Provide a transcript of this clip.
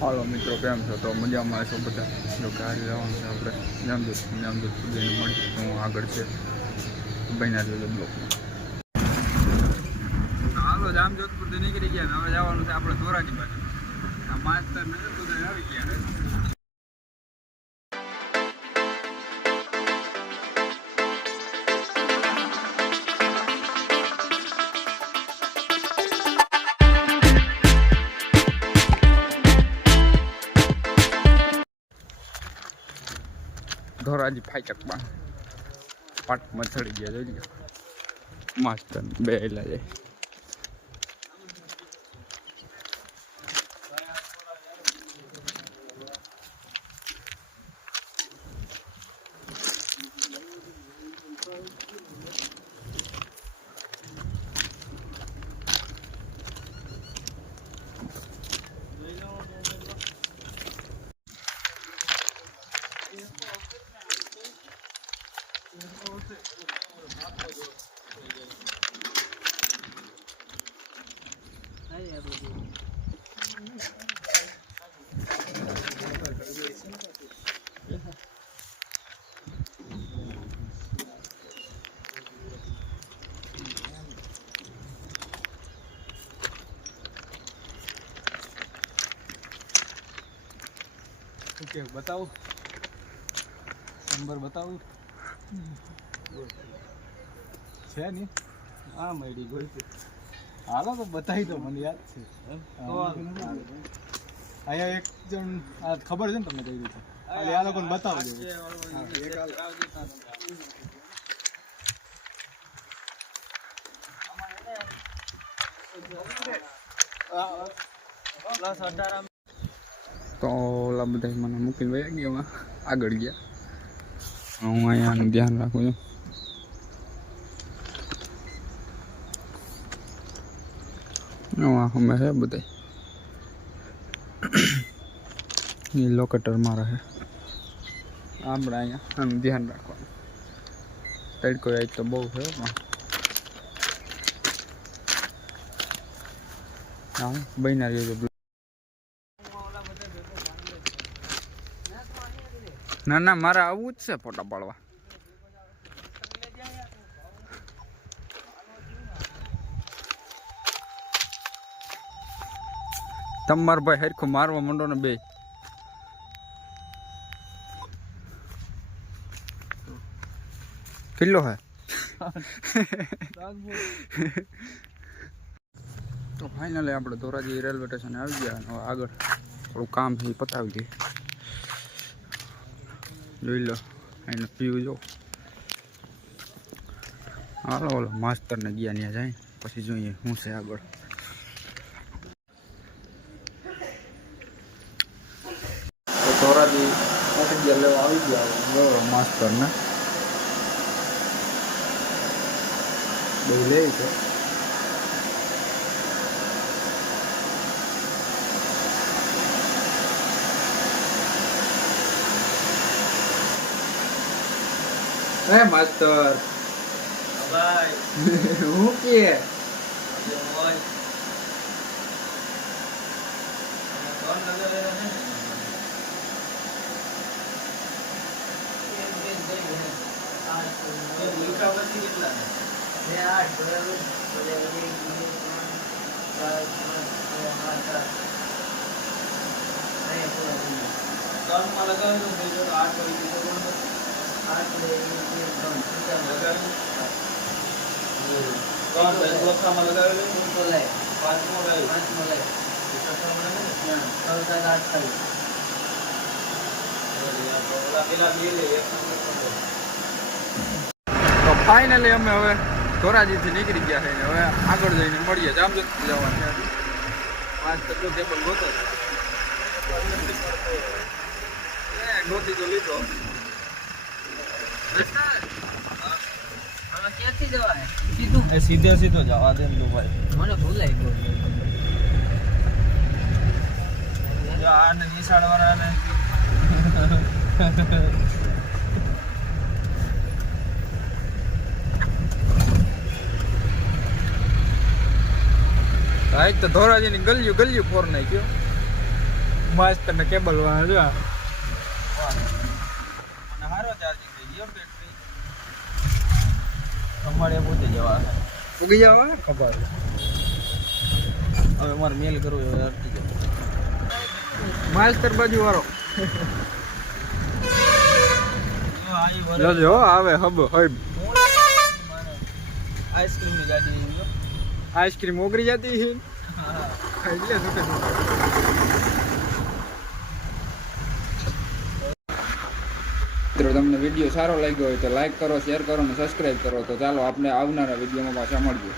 હાલો મિત્રો, કેમ છો? તો મજામાં છો બધા? જો કે આજે જવાનું છે આપણે જામજોત સુધીને મળી હું આગળ છે બન્યા રહ્યો બ્લોકમાં. હાલો, જામજોધપુરથી નીકળી ગયા. હવે જવાનું છે આપણે ધોરાજી બાજુ. આ માસ્તર નગર બધા આવી ગયા. ધોરાજી ફાટકમાં પાટમાં ચડી ગયા. જોઈ લો માસ્ટર બે હેલા જાય. ઓકે, બતાવું નંબર બતાવું છે ને? હા, મળી ગઈ. હાલો તો બતાવી દો, મને યાદ છે. અહીંયા એક જણ આ ખબર છે ને તમને કઈ રીતે, આ લોકોને બતાવજો. તો ઓલા બધા મને મૂકીને વયા ગયા, આગળ ગયા. હું અહીંયાનું ધ્યાન રાખું છું. અમે છે બધા એ લોકેટરમાં રહે. આપણે અહીંયા આનું ધ્યાન રાખવાનું. તડકો જાય તો બહુ છે પણ હા બન્યા રહ્યો. ના ના, મારે આવવું જ છે ફોટા પાડવા. તમાર ભાઈ હરખું મારવા માંડો ને બે. કેટલો હે? તો ફાઇનલી આપણે ધોરાજી રેલવે સ્ટેશન આવી ગયા. હવે આગળ થોડું કામ છે એ પતાવી દઈએ. જોઈ લો એનો વ્યૂ જો. હાલો ઓલો માસ્તરને ગયા ત્યાં જાય પછી જોઈએ શું છે આગળ. ધોરાજી અટગ્યા લેવા આવી ગયા માસ્તરને. બહુ લે છે. હે માસ્ટર ભાઈ હું કે તો ફાઇનલી અમે હવે ધોરાજીથી નીકળી ગયા છે. હવે આગળ જઈને મળીએ. જામજોત જવાનું છે. 5 ટેબલ ગોતો ગોતી તો લીધો. ક્યાંથી જવાય? સીધું સીધો જવા દે ને ભાઈ. મને ભૂલાઈ ગયો. આને નિશાળ વાળાને આજ તો ધોરાજીની ગલિયું ફોર નાખ્યો. મસ્ત ને કેબલ વાળા જો અને હારો ચાર્જિંગ થઈ ગયો બેટરી અમારે પહોંચી જવા ઉગી જવા ખબર હવે મારે મેલ કરવું હવે અટકી ગયો માસ્તર બાજુ વાળો જોજો આવે હબ હબ આઈસ્ક્રીમ ની ગાડી આઈસ્ક્રીમ ઓગરી જતી છે એટલે શું મિત્રો તમને વિડીયો સારો લાગ્યો હોય તો લાઈક કરો શેર કરો અને સબસ્ક્રાઈબ કરો તો ચાલો આપણે આવનારા વિડીયોમાં પાછા મળીએ